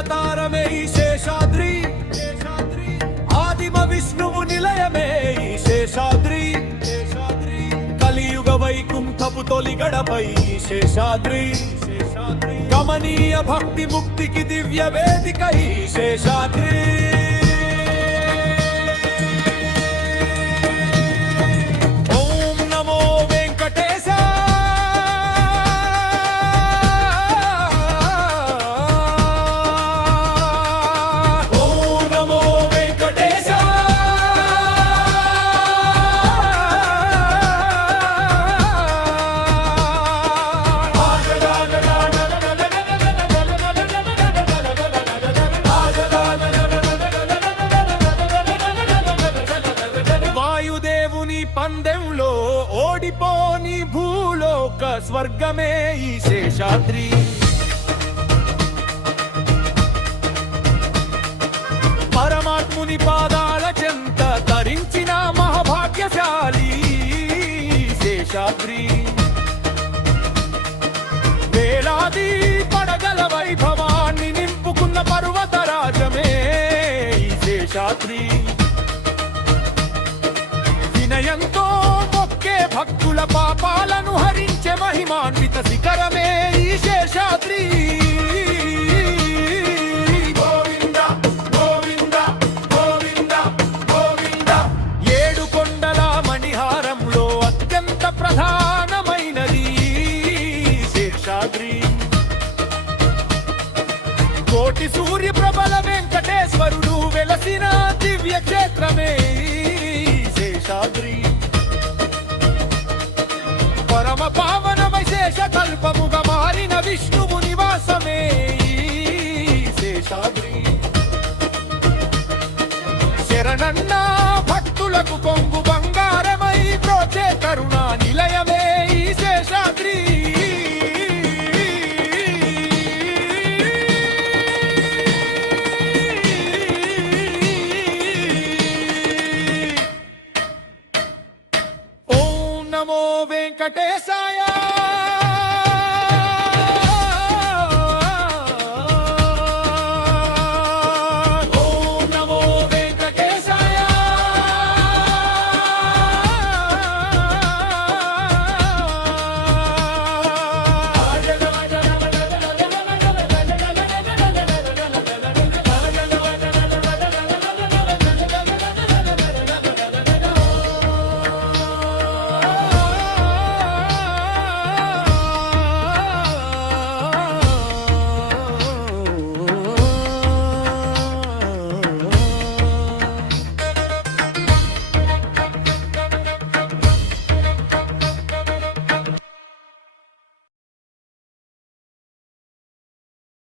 అవతారమే ఈ శేషాద్రి, ఆదిమ విష్ణువు నిలయమే ఈ శేషాద్రి, కలియుగ వైకుంఠపు తొలి గడపై ఈ శేషాద్రి, గమనీయ భక్తి ముక్తికి దివ్య వేదిక ఈ శేషాద్రి. పందెంలో ఓడిపోని భూలోక స్వర్గమే ఈ శేషాద్రి, పరమాత్ముని పాదాల చెంత ధరించిన మహాభాగ్యశాలి శేషాద్రి, వేలాది పడగల వైభవాన్ని నింపుకున్న పర్వతరాజమే ఈ శేషాద్రి, వినయంతో మొక్కే భక్తుల పాపాలను హరించే మహిమాన్విత శిఖరమే ఈ శేషాద్రి. గోవింద గోవింద గోవింద గోవింద. ఏడు కొండల మణిహారంలో అత్యంత ప్రధానమైనది శేషాద్రి, కోటి సూర్య ప్రబల వెంకటేశ్వరుడు వెలసిన దివ్య క్షేత్రమే శేషాద్రి, పరమ పావనమై శేష కల్పముగా మారిన విష్ణువు నివాసమే శేషాద్రి, శరణన్న భక్తులకు కొంగు బంగారమై ప్రోచే కరుణా నిలయమే ఈ శేషాద్రి. నమో వెంకటేశాయ.